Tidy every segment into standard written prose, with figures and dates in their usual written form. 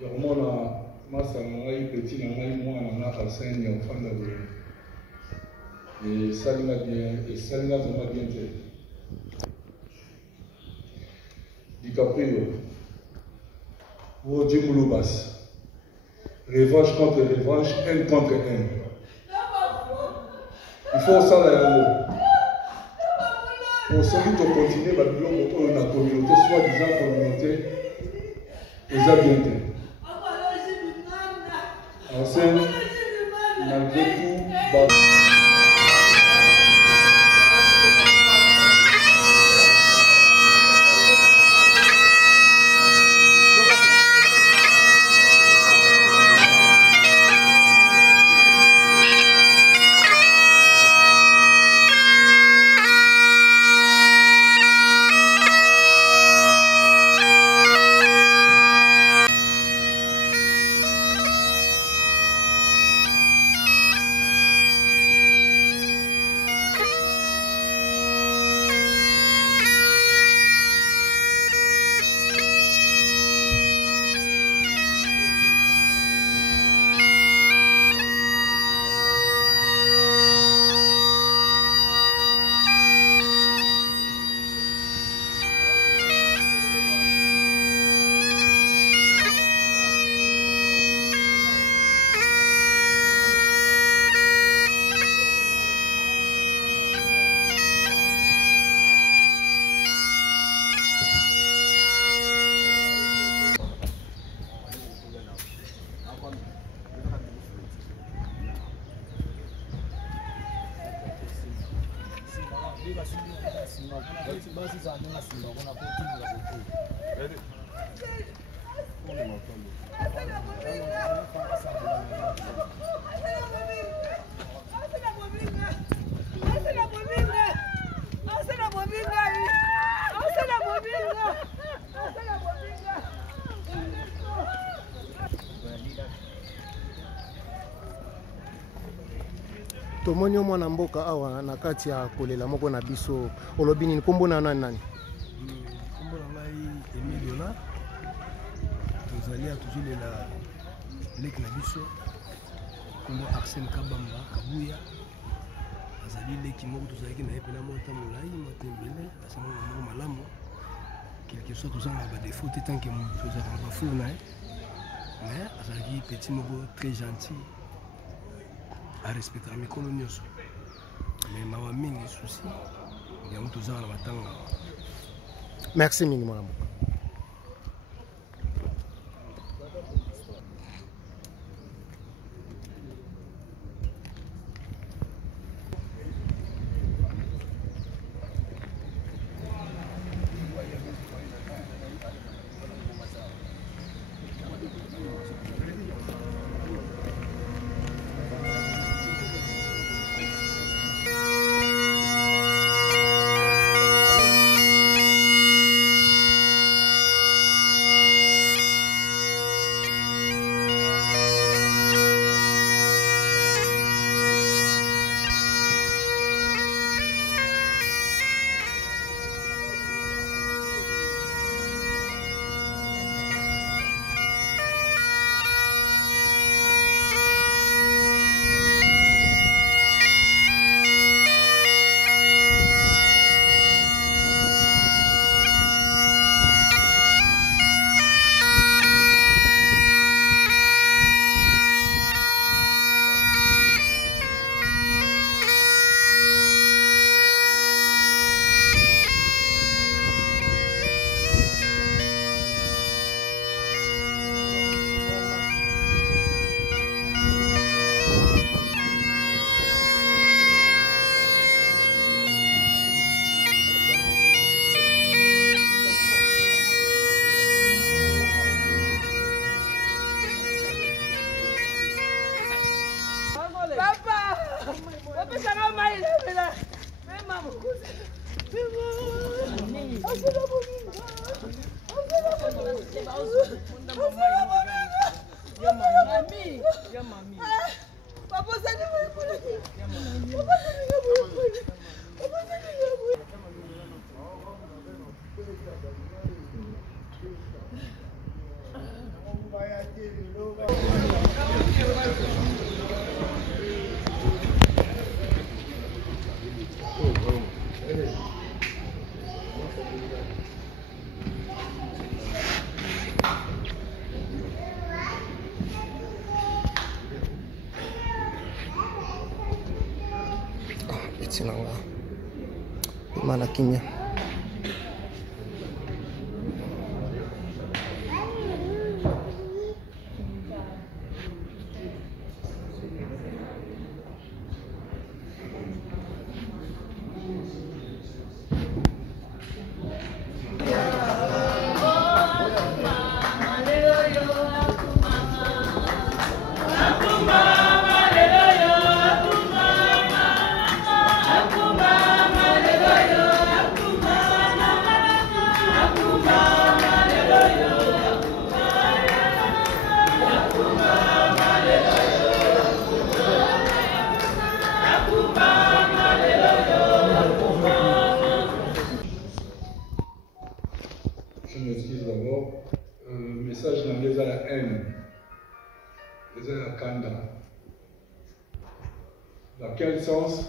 Yormona, Massangai, Petit Nangai, moi, on a Hassan, et enfant de. Et Salina bien, et Salina vraiment bien fait. DiCaprio, ou Jim Loubas. Revanche contre revanche, un contre un. Il faut ça là. Pour celui qui continue, la communauté, soi-disant communauté, ils ont bien fait. Ensemble, malgré tout, Tomoni mwana mboka awa na kati ya kolela moko na biso olobi nini kombo na nani kombo na ngai Emiliola tozali atuzulela leki na biso kombo Arsène Kabamba Kabuya azali leki moko tozalaki na ye pena mota molai matembele asema moko malamu quelque soit tozanga ba défaut te tant que tozaka ba fou na ye mais azali petit moko très gentil à respecter mes colonies. Mais ma famille est souci. Il y a tout ça à la matanga. Merci minimum. Vai kati na nga pema na kimia. Je m'excuse d'abord. Message dans les à haine, les à Kanda. Dans quel sens?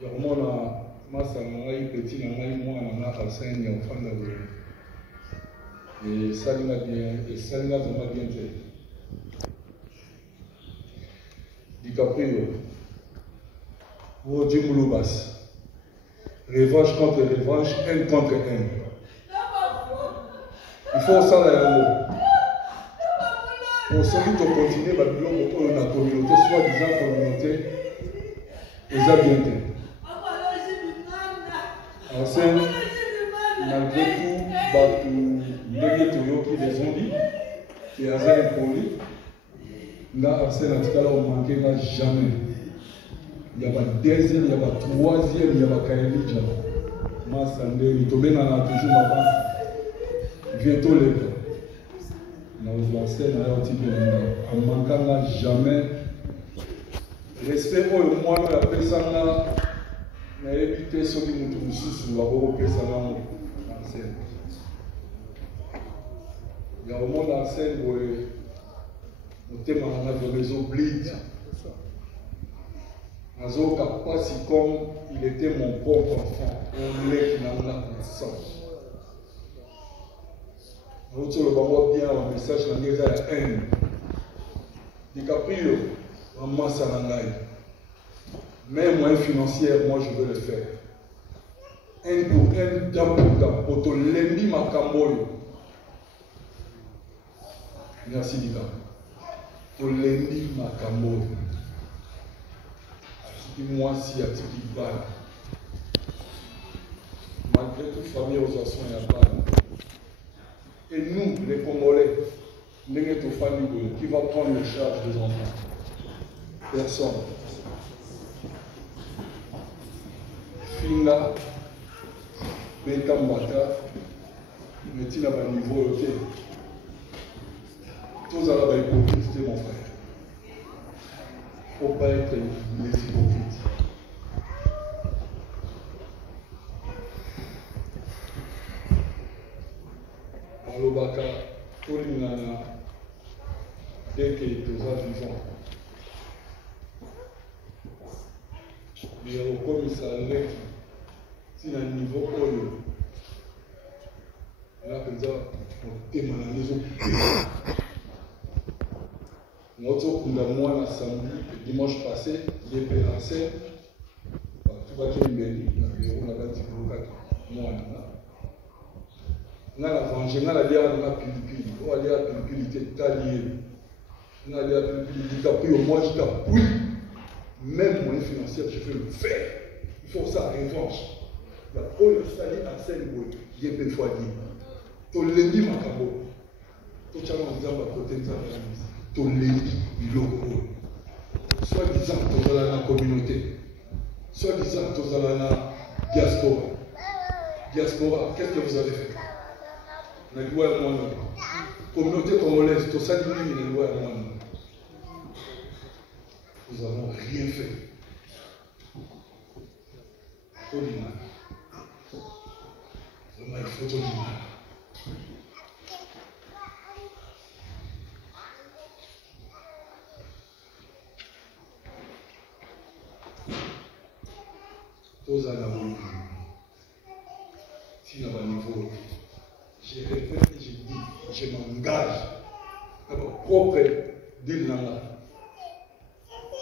Il y a vraiment ma samaï petit namaï moi na Arsène il y a enfant d'abord. Et ça lui va bien, et ça lui va vraiment bien fait. DiCaprio, Wodi Moulobas, revanche contre revanche, haine contre haine. Il faut ça là. Pour celui qui continue, on a communauté, soi-disant communauté, ils ont bien été. Arsène, malgré tout, les qui les ont dit, qui a un poli, là, Arsène, en tout cas, on ne manquait jamais. Il y a un deuxième, il y a un troisième, il y a un Kaelidja. Moi, ça me dit, toujours ma base. Bientôt les gars. Nous enseignons à l'autre en manquant jamais. Respect pour moi, on appelle ça là. On a évité ceux qui nous touchent sur la robe, on ça là en scène. Il y a un monde en scène où le thème en a de réseau bleed. Nazo Kapasi comme il était mon propre enfant, on l'est qui n'a pas de sang. Nous avons bien un message dans les haine. DiCaprio, en masse à l'angaï. Même moyen financier, moi je veux le faire. Un pour poto lendi makamboyo. Merci DiCaprio. Pour lendi makamboyo. Moi si à Tiki Ban. Malgré toute famille aux actions et à Ban. Et nous, les Congolais, qui va prendre le charge des enfants? Personne. Finga, Betambata, Metina à niveau ok. Tous à la hypocrisie, mon frère. Il ne faut pas être les hypocrites. Alobaka, tout le monde, dès qu'il est vivant, il y a au commissariat, si il y a un niveau haut, là, comme ça, on témoigne à la maison. Notre mois à samedi, dimanche passé, il est pénancé, tout va bien béni, on a dit pour moi. On a la vengé, on a la lien, on a pilipili, on a la pilipili, il était allié. On a la pilipili, il t'a pris au moins, je t'appuie. Même moyen financier, je vais le faire. Il faut ça, revanche. La première salle à scène, il y a une fois dit. Tu l'as dit, ma cabo. Tu as dit, ma côté de ça, tu l'as dit, il l'a. Soit disant, tu as la communauté. Soit disant, tu as la diaspora. Diaspora, qu'est-ce que vous avez fait? La loi est moins. Communauté congolaise, tout ça, la loi est moins. Nous n'avons rien fait. Faut du mal. Vraiment, il faut du mal. Tous à la route. Si nous avons un niveau, je répète et je dis, je m'engage à mon propre deal.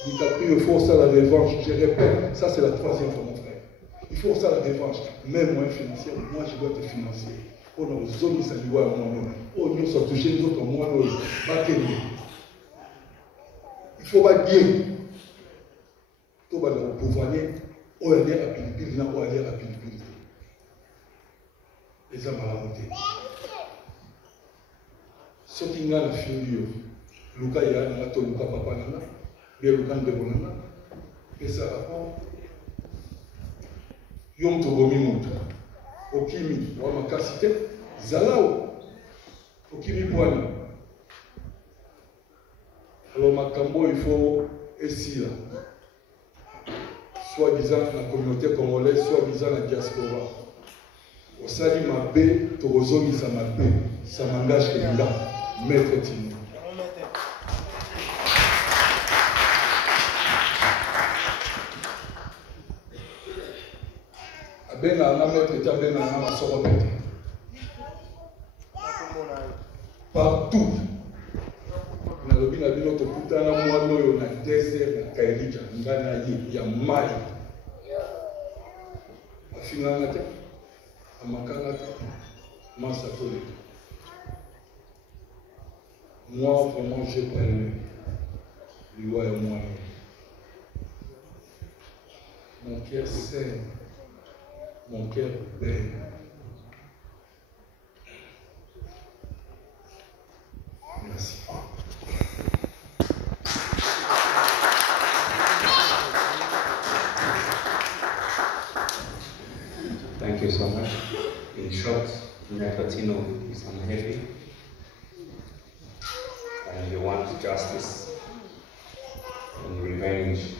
DiCaprio, il faut ça la revanche. Je répète, ça c'est la troisième fois, mon frère. Il faut ça la revanche. Même moi, financier, moi je dois te financer. On a aux hommes qui s'habillent à moi. On a touché les autres, moi, il faut pas dire. Il faut pouvoir aller à Pilipili, on va aller à Pilipili. Les hommes à la montée. Ce qui n'a la fille, Luka ya na to Luka papa nana, bien Luka ndeko nana, et ça rapport. Yom tobomi mutu, okimi wa makasite, zalao, okimi poani. Alors Makambo il faut essayer, soi-disant la communauté congolaise, soi-disant la diaspora. Au sali mabé, tozomi sa mabé, ça m'engage que là, maître Tino. Partout, na lobi na bino tokutana mwana oyo na désert na Kairija ngana ye ya mai afinganga te amakanga te masa toleka. Moi vraiment j'ai pas aimé liwa ya mwana. Mon cœur saigne, mon cœur baigne. Merci. Thank you so much. In short, Nefertino is unhappy and he wants justice and revenge